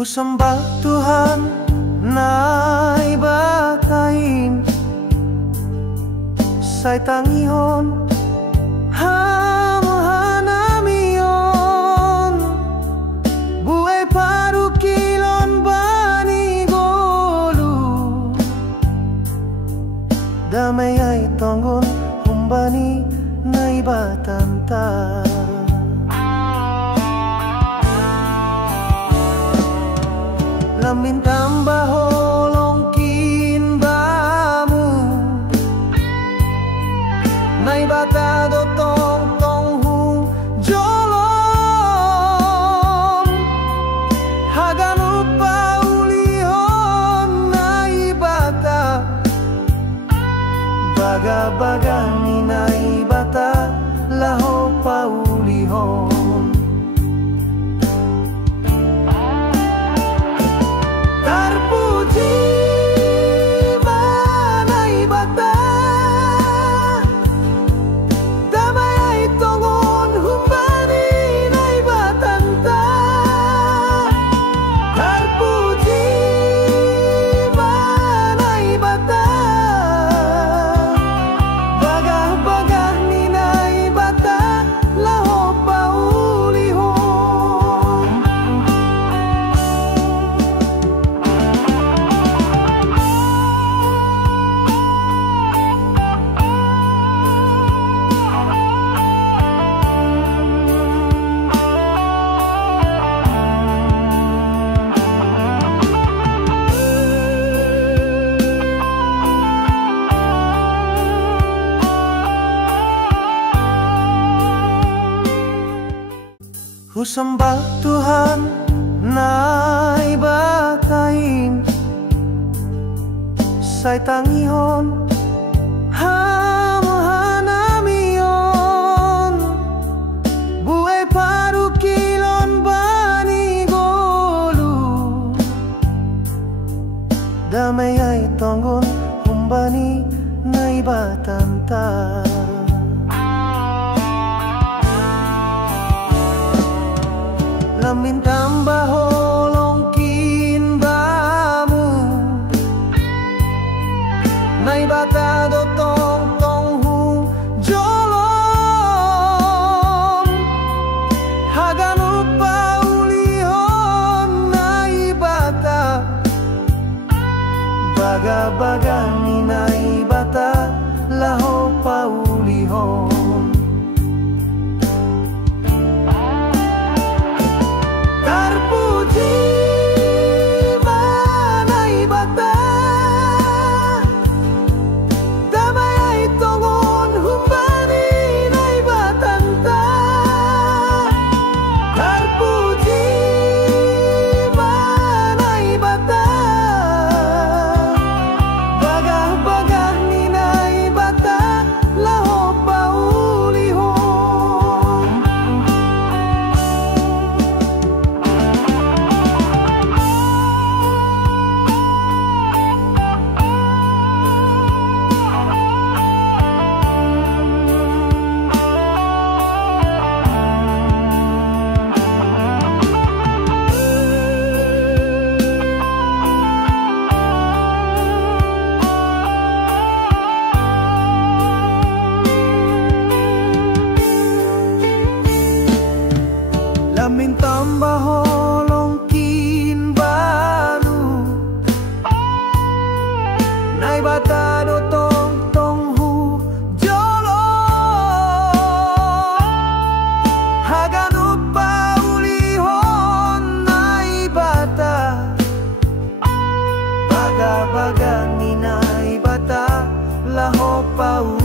Ku sembah Tuhan nai batain sai tangihon hanamion buai paru kilon bani golu damai ai tonggon humbani nai batanta lamin tambah holongkin bamu nai bata do tong tong hu jolom hagan upa ulihon nai bata baga baga ni nai bata laho paulihon Ku sembah Tuhan nai batain sai tangihon hanamion buai paru kilon bani golu damai ai tonggon humbani nai batanta lamin tambah holongkin bamu nai bata do tong tong hu jolom hagan upa ulihon nai bata baga baga ni nai bata laho paulihon lamin tambah holongkin baru nai bata do tong tong hu jolom hagan upa ulihon nai bata baga baga ni nai bata laho pau